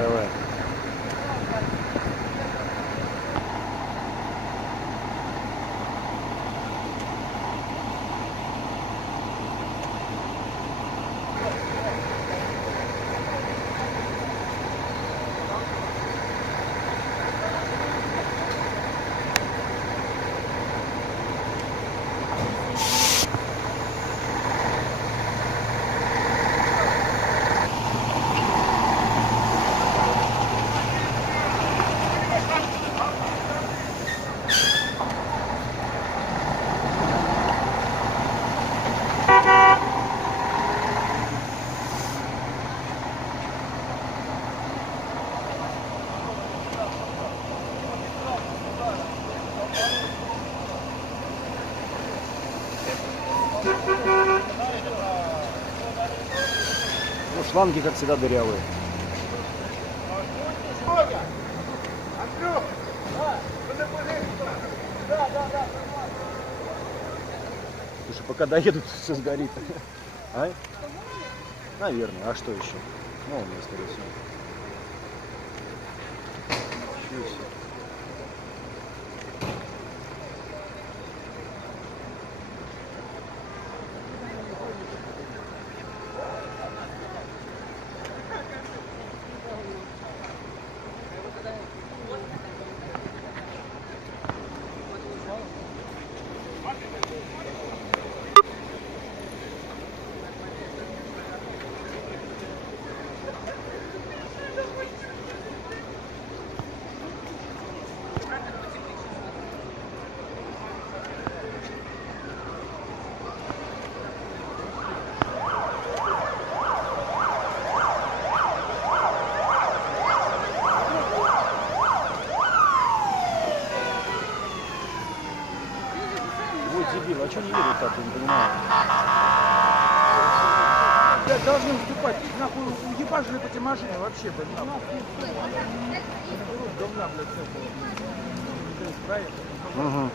Давай. Ну, шланги, как всегда, дырявые. Слушай, пока доедут, все сгорит. А? Наверное. А что еще? Ну, у меня, скорее всего. Ничего себе. Дебил, а что не едут так, я не понимаю. Блядь, должны уступать. Нахуй уебажили по эти машины вообще, блядь. Говна, блядь, все было. Правильно? Угу.